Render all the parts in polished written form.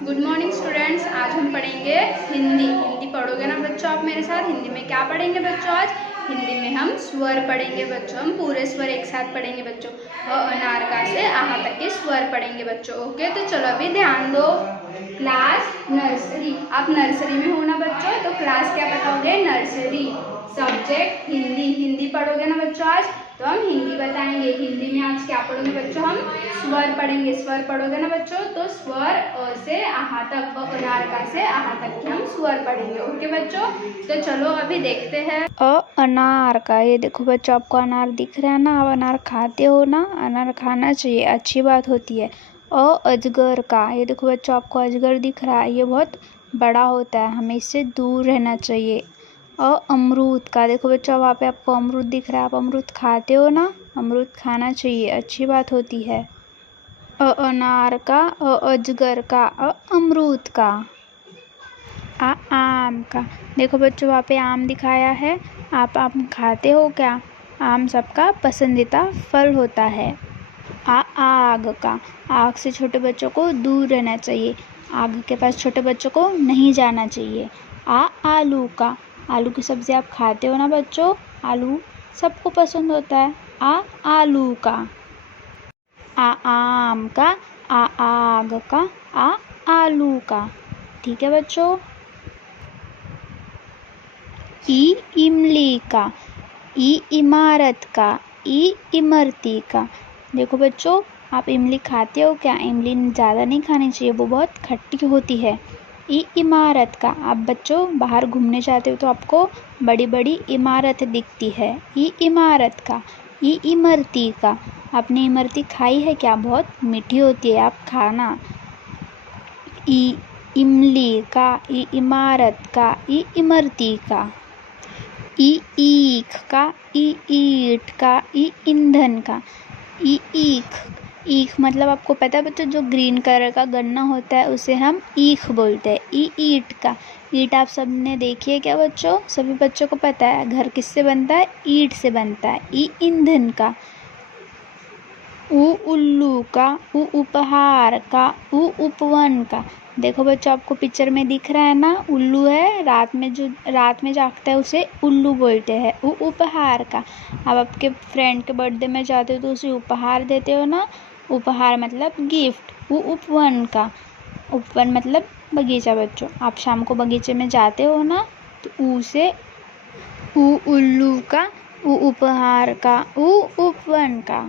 Good morning students. आज हम पढ़ेंगे हिंदी पढ़ोगे ना बच्चों आप मेरे साथ। हिंदी में क्या पढ़ेंगे बच्चों? आज हिंदी में हम स्वर पढ़ेंगे बच्चों। हम पूरे स्वर एक साथ पढ़ेंगे बच्चों। अनार का से आहा तक के स्वर पढ़ेंगे बच्चों। ओके, तो चलो अभी ध्यान दो। क्लास नर्सरी, आप नर्सरी में हो ना बच्चों, तो क्लास क्या बताओगे? नर्सरी। सब्जेक्ट हिंदी पढ़ोगे ना बच्चों आज, तो हम हिंदी बताएंगे। हिंदी में आज क्या पढ़ोगे बच्चों? हम स्वर पढ़ेंगे। स्वर पढ़ोगे ना बच्चों, तो स्वर अ से आहा तक, अनार का से आहा तक के हम स्वर पढ़ेंगे। ओके बच्चों, तो चलो अभी देखते हैं। अनार का, ये देखो बच्चों, आपको अनार दिख रहा है ना? आप अनार खाते हो ना? अनार खाना चाहिए, अच्छी बात होती है। अजगर का, ये देखो बच्चों, आपको अजगर दिख रहा है, ये बहुत बड़ा होता है, हमें इससे दूर रहना चाहिए। अमरूद का, देखो बच्चों, वहाँ पे आपको अमरूद दिख रहा है, आप अमरूद खाते हो ना? अमरूद खाना चाहिए, अच्छी बात होती है। अनार का, अजगर का, अमरूद का। आम का, देखो बच्चों, वहाँ पे आम दिखाया है, आप आम खाते हो क्या? आम सबका पसंदीदा फल होता है। आग का, आग से छोटे बच्चों को दूर रहना चाहिए, आग के पास छोटे बच्चों को नहीं जाना चाहिए। आलू का, आलू की सब्ज़ी आप खाते हो ना बच्चों? आलू सबको पसंद होता है। आलू का। आम का, आग का, आलू का। ठीक है बच्चों। इमली का, इमारत का, इमरती का। देखो बच्चों, आप इमली खाते हो क्या? इमली ज़्यादा नहीं खानी चाहिए, वो बहुत खट्टी होती है। इमारत का, आप बच्चों बाहर घूमने जाते हो तो आपको बड़ी बड़ी इमारत दिखती है। इमारत का। इमरती का, आपने इमरती खाई है क्या? बहुत मीठी होती है, आप खाना। इमली का, इमारत का, इमरती का। ईख का, ईंट का, ईंधन का। ईख मतलब आपको पता है बच्चों, जो ग्रीन कलर का गन्ना होता है उसे हम ईख बोलते हैं। ईंट का, ईंट आप सबने देखी है क्या बच्चों? सभी बच्चों को पता है, घर किससे बनता है? ईंट से बनता है। ईंधन का। उल्लू का, उपहार का, उपवन का। देखो बच्चों, आपको पिक्चर में दिख रहा है ना, उल्लू है, रात में जागता है उसे उल्लू बोलते हैं। उपहार का, आप आपके फ्रेंड के बर्थडे में जाते हो तो उसे उपहार देते हो ना, उपहार मतलब गिफ्ट। उपवन का, उपवन मतलब बगीचा बच्चों, आप शाम को बगीचे में जाते हो ना, तो उसे उल्लू का, उपहार का, उपवन का।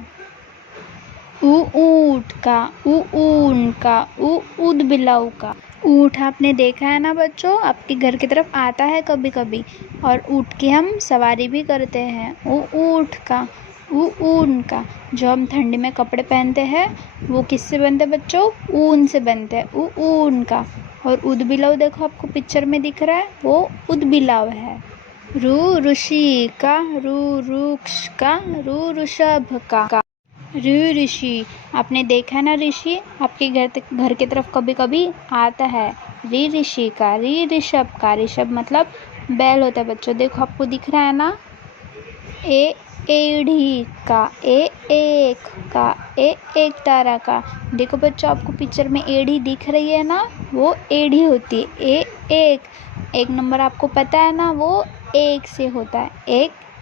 ऊँट का, ऊन का, ऊदबिलाव का। ऊँट आपने देखा है ना बच्चों, आपके घर की तरफ आता है कभी कभी, और ऊँट की हम सवारी भी करते हैं। ऊँट का, ऊन का, जो हम ठंडी में कपड़े पहनते हैं वो किससे बनते हैं बच्चों? ऊन से बनते हैं। ऊन का। और ऊदबिलाव, देखो आपको पिक्चर में दिख रहा है, वो ऊदबिलाव है। ऋषि का, वृक्ष का, ऋषभ का। ऋषि, आपने देखा है ना, ऋषि आपके घर की तरफ कभी कभी आता है। ऋषि का। ऋषभ का, ऋषभ मतलब बैल होता है बच्चों, देखो आपको दिख रहा है ना। एढ़ी का, एक का, एक तारा का। देखो बच्चों, आपको पिक्चर में एढ़ी दिख रही है ना, वो एढ़ी होती है। एक नंबर आपको पता है ना, वो एक से होता है।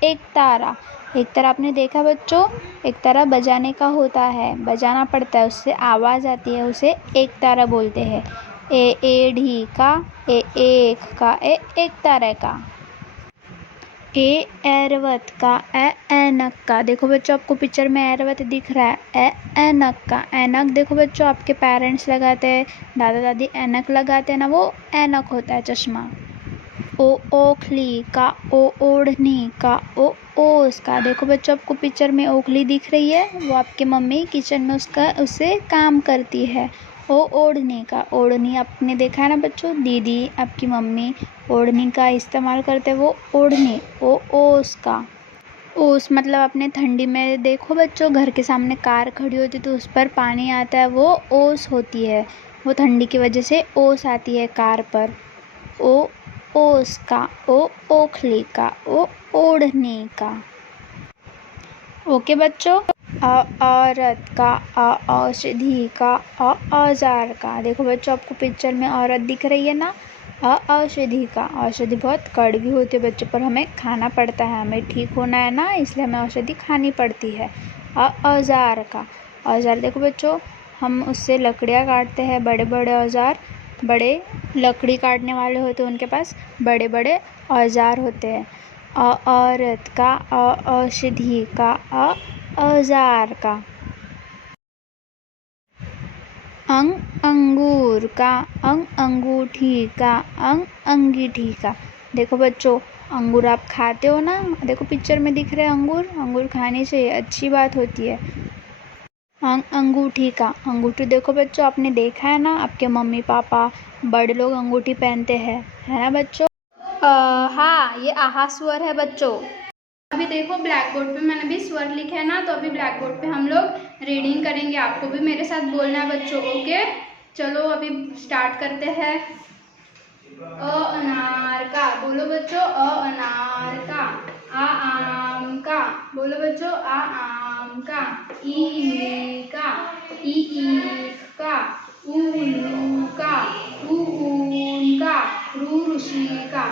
एक तारा, एक तारा आपने देखा बच्चों, एक तारा बजाने का होता है, बजाना पड़ता है, उससे आवाज़ आती है, उसे एक तारा बोलते हैं। एढ़ी का, एक का, एक तारा का। ऐरावत का, ऐनक का। देखो बच्चों, आपको पिक्चर में ऐरावत दिख रहा है। ऐनक का। ऐनक देखो बच्चों, आपके पेरेंट्स लगाते हैं, दादा दादी ऐनक लगाते हैं ना, वो ऐनक होता है, चश्मा। ओखली का, ओढ़नी का, ओस का। देखो बच्चों, आपको पिक्चर में ओखली दिख रही है, वो आपकी मम्मी किचन में उससे काम करती है। ओढ़नी का, ओढ़नी आपने देखा है ना बच्चों, दीदी आपकी मम्मी ओढ़नी का इस्तेमाल करते हैं, वो ओढ़नी। ओस का। ओस मतलब आपने ठंडी में देखो बच्चों, घर के सामने कार खड़ी होती है तो उस पर पानी आता है, वो ओस होती है, वो ठंडी की वजह से ओस आती है कार पर। ओस का, ओखली का, ओढ़नी का। ओके बच्चों। औरत का, औषधि का, औजार का। देखो बच्चों आपको पिक्चर में औरत दिख रही है ना, औषधि का। औषधि बहुत कड़वी होती है बच्चों, पर हमें खाना पड़ता है, हमें ठीक होना है ना, इसलिए हमें औषधि खानी पड़ती है। औजार का, औजार देखो बच्चों हम उससे लकड़ियाँ काटते हैं, बड़े बड़े औजार, बड़े लकड़ी काटने वाले होते हैं, उनके पास बड़े बड़े औजार होते हैं। औरत का, औषधि का, औजार का। अंगूर का, अंगूठी का, अंगीठी का। देखो बच्चों अंगूर आप खाते हो ना, देखो पिक्चर में दिख रहे हैं अंगूर, अंगूर खानी चाहिए, अच्छी बात होती है। अंगूठी का, अंगूठी देखो बच्चों आपने देखा है ना, आपके मम्मी पापा बड़े लोग अंगूठी पहनते हैं, है ना बच्चों। हाँ, ये आहा स्वर है बच्चों। अभी देखो ब्लैक बोर्ड पे मैंने भी स्वर लिखे है ना, तो अभी ब्लैक बोर्ड पे हम लोग रीडिंग करेंगे, आपको भी मेरे साथ बोलना है बच्चों, ओके। चलो अभी स्टार्ट करते हैं। अनार का, बोलो बच्चों, अनार का। आम का, बोलो बच्चों, आम का। इमली का, ईख का। उल्लू का, ऊन का। ऋषि का,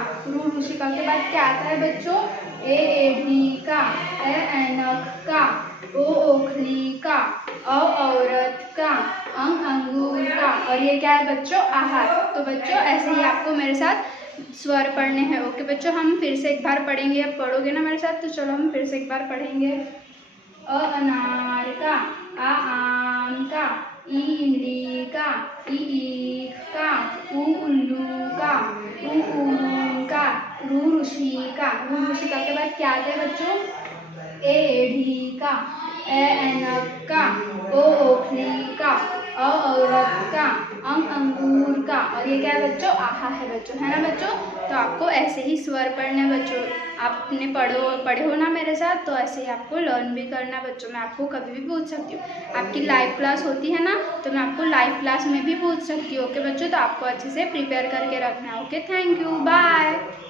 ऋषि का के बाद क्या आता है बच्चों, एड़ी का। ऐनक का। ओखली का। औरत का। अंगूर का। और ये क्या है बच्चों, आहार। तो बच्चों ऐसे ही आपको मेरे साथ स्वर पढ़ने हैं, ओके बच्चों। हम फिर से एक बार पढ़ेंगे, अब पढ़ोगे ना मेरे साथ, तो चलो हम फिर से एक बार पढ़ेंगे। अनार का, आम का। इमली का, ईख का। उल्लू का, ऊन का। ऋषि का, ऋषि का के बाद क्या आता है बच्चों, एड़ी का। ऐनक का। ओखली का। औरत का। अंगूर का। और ये क्या है बच्चों, आहा है बच्चों, है ना बच्चों। तो आपको ऐसे ही स्वर पढ़ने बच्चों, आपने पढ़े हो ना मेरे साथ, तो ऐसे ही आपको लर्न भी करना बच्चों। मैं आपको कभी भी पूछ सकती हूँ, आपकी लाइव क्लास होती है ना, तो मैं आपको लाइव क्लास में भी पूछ सकती हूँ, ओके बच्चों। तो आपको अच्छे से प्रिपेयर करके रखना है, ओके। Thank you, bye.